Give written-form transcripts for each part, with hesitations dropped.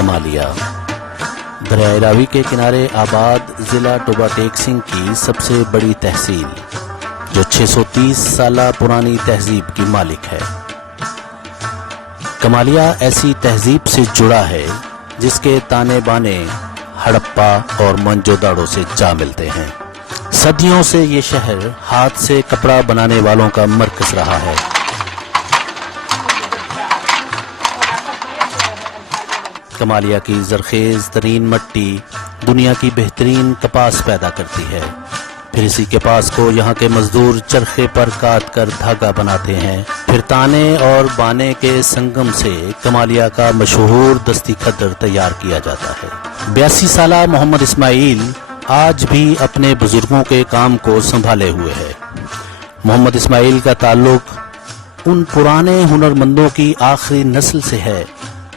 کمالیہ دریائے راوی کے کنارے آباد ضلع ٹوبہ ٹیک سنگھ کی سب سے بڑی تحصیل جو 630 سالہ پرانی تہذیب کی مالک ہے۔ کمالیہ ایسی تہذیب سے جڑا ہے جس کے تانے بانے ہڑپا اور موہنجو داڑو سے جا ملتے ہیں۔ صدیوں سے یہ شہر ہاتھ سے کپڑا بنانے والوں کا مرکز رہا ہے۔ کمالیہ کی زرخیز ترین مٹی دنیا کی بہترین کپاس پیدا کرتی ہے، پھر اسی کپاس کو یہاں کے مزدور چرخے پر کاٹ کر دھاگا بناتے ہیں، پھر تانے اور بانے کے سنگم سے کمالیہ کا مشہور دستی کھدر تیار کیا جاتا ہے۔ 82 سالہ محمد اسماعیل آج بھی اپنے بزرگوں کے کام کو سنبھالے ہوئے ہے۔ محمد اسماعیل کا تعلق ان پرانے ہنرمندوں کی آخری نسل سے ہے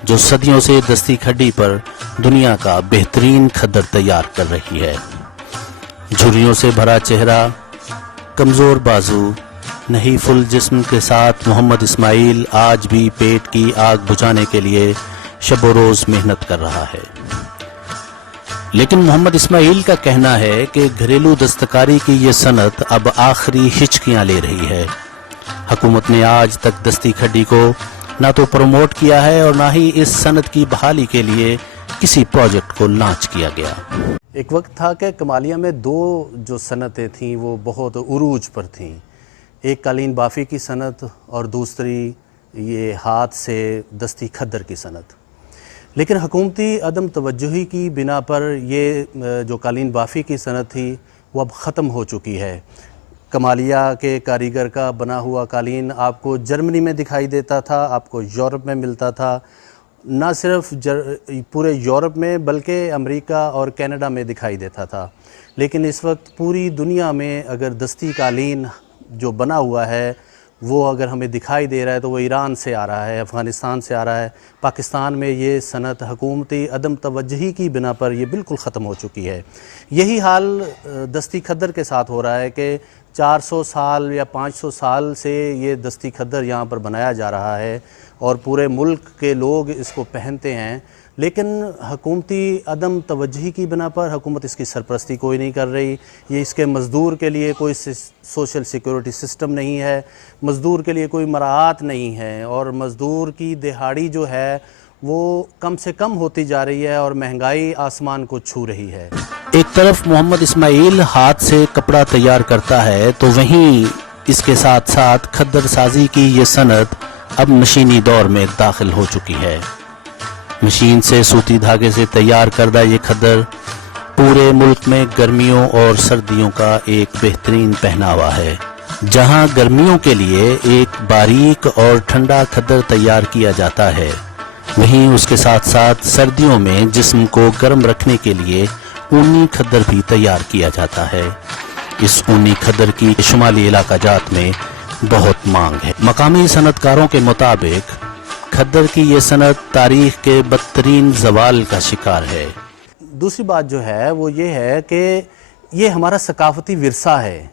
جو صدیوں سے دستی کھڈی پر دنیا کا بہترین کھدر تیار کر رہی ہے۔ جھریوں سے بھرا چہرہ، کمزور بازو، نحیف الجسم کے ساتھ محمد اسماعیل آج بھی پیٹ کی آگ بجھانے کے لیے شب و روز محنت کر رہا ہے۔ لیکن محمد اسماعیل کا کہنا ہے کہ گھریلو دستکاری کی یہ صنعت اب آخری ہچکیاں لے رہی ہے۔ حکومت نے آج تک دستی کھڈی کو نہ تو پروموٹ کیا ہے اور نہ ہی اس صنعت کی بحالی کے لیے کسی پروجیکٹ کو لانچ کیا گیا۔ ایک وقت تھا کہ کمالیہ میں دو جو صنعتیں تھیں وہ بہت عروج پر تھیں، ایک قالین بافی کی صنعت اور دوسری یہ ہاتھ سے دستی کھدر کی صنعت۔ لیکن حکومتی عدم توجہی کی بنا پر یہ جو قالین بافی کی صنعت تھی وہ اب ختم ہو چکی ہے۔ کمالیہ کے کاریگر کا بنا ہوا قالین آپ کو جرمنی میں دکھائی دیتا تھا، آپ کو یورپ میں ملتا تھا، نہ صرف پورے یورپ میں بلکہ امریکہ اور کینیڈا میں دکھائی دیتا تھا۔ لیکن اس وقت پوری دنیا میں اگر دستی قالین جو بنا ہوا ہے وہ اگر ہمیں دکھائی دے رہا ہے تو وہ ایران سے آ رہا ہے، افغانستان سے آ رہا ہے۔ پاکستان میں یہ صنعت حکومتی عدم توجہی کی بنا پر یہ بالکل ختم ہو چکی ہے۔ یہی حال دستی کھدر کے ساتھ ہو رہا ہے کہ 400 سال یا 500 سال سے یہ دستی کھدر یہاں پر بنایا جا رہا ہے اور پورے ملک کے لوگ اس کو پہنتے ہیں، لیکن حکومتی عدم توجہی کی بنا پر حکومت اس کی سرپرستی کوئی نہیں کر رہی۔ یہ اس کے مزدور کے لیے کوئی سوشل سیکورٹی سسٹم نہیں ہے، مزدور کے لیے کوئی مراعات نہیں ہے اور مزدور کی دہاڑی جو ہے وہ کم سے کم ہوتی جا رہی ہے اور مہنگائی آسمان کو چھو رہی ہے۔ ایک طرف محمد اسماعیل ہاتھ سے کپڑا تیار کرتا ہے تو وہیں اس کے ساتھ ساتھ کھدر سازی کی یہ صنعت اب مشینی دور میں داخل ہو چکی ہے۔ مشین سے سوتی دھاگے سے تیار کردہ یہ کھدر پورے ملک میں گرمیوں اور سردیوں کا ایک بہترین پہناوا ہے۔ جہاں گرمیوں کے لیے ایک باریک اور ٹھنڈا کھدر تیار کیا جاتا ہے، وہیں اس کے ساتھ ساتھ سردیوں میں جسم کو گرم رکھنے کے لیے اونی کھدر بھی تیار کیا جاتا ہے۔ اس اونی کھدر کی شمالی علاقہ جات میں بہت مانگ ہے۔ مقامی صنعت کاروں کے مطابق کھدر کی یہ صنعت تاریخ کے بدترین زوال کا شکار ہے۔ دوسری بات جو ہے وہ یہ ہے کہ یہ ہمارا ثقافتی ورثہ ہے،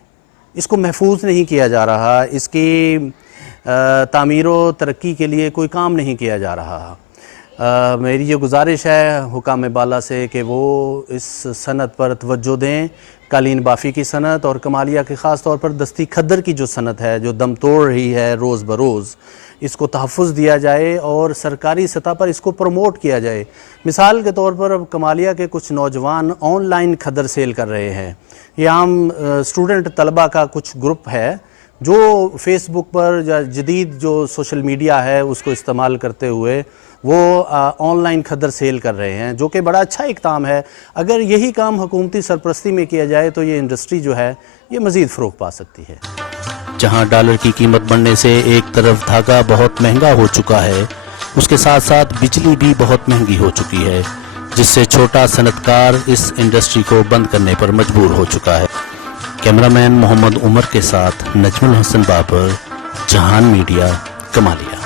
اس کو محفوظ نہیں کیا جا رہا، اس کی تعمیر و ترقی کے لیے کوئی کام نہیں کیا جا رہا۔ میری یہ گزارش ہے حکام بالا سے کہ وہ اس صنعت پر توجہ دیں، قالین بافی کی صنعت اور کمالیہ کے خاص طور پر دستی کھدر کی جو صنعت ہے جو دم توڑ رہی ہے روز بروز، اس کو تحفظ دیا جائے اور سرکاری سطح پر اس کو پروموٹ کیا جائے۔ مثال کے طور پر اب کمالیہ کے کچھ نوجوان آن لائن کھدر سیل کر رہے ہیں۔ یہ عام اسٹوڈنٹ طلبہ کا کچھ گروپ ہے جو فیس بک پر یا جدید جو سوشل میڈیا ہے اس کو استعمال کرتے ہوئے وہ آن لائن کھدر سیل کر رہے ہیں، جو کہ بڑا اچھا اقدام ہے۔ اگر یہی کام حکومتی سرپرستی میں کیا جائے تو یہ انڈسٹری جو ہے یہ مزید فروغ پا سکتی ہے۔ جہاں ڈالر کی قیمت بڑھنے سے ایک طرف دھاگا بہت مہنگا ہو چکا ہے، اس کے ساتھ ساتھ بجلی بھی بہت مہنگی ہو چکی ہے، جس سے چھوٹا صنعت کار اس انڈسٹری کو بند کرنے پر مجبور ہو چکا ہے۔ کیمرامین محمد عمر کے ساتھ نجم الحسن بابر، جہان میڈیا، کمالیہ۔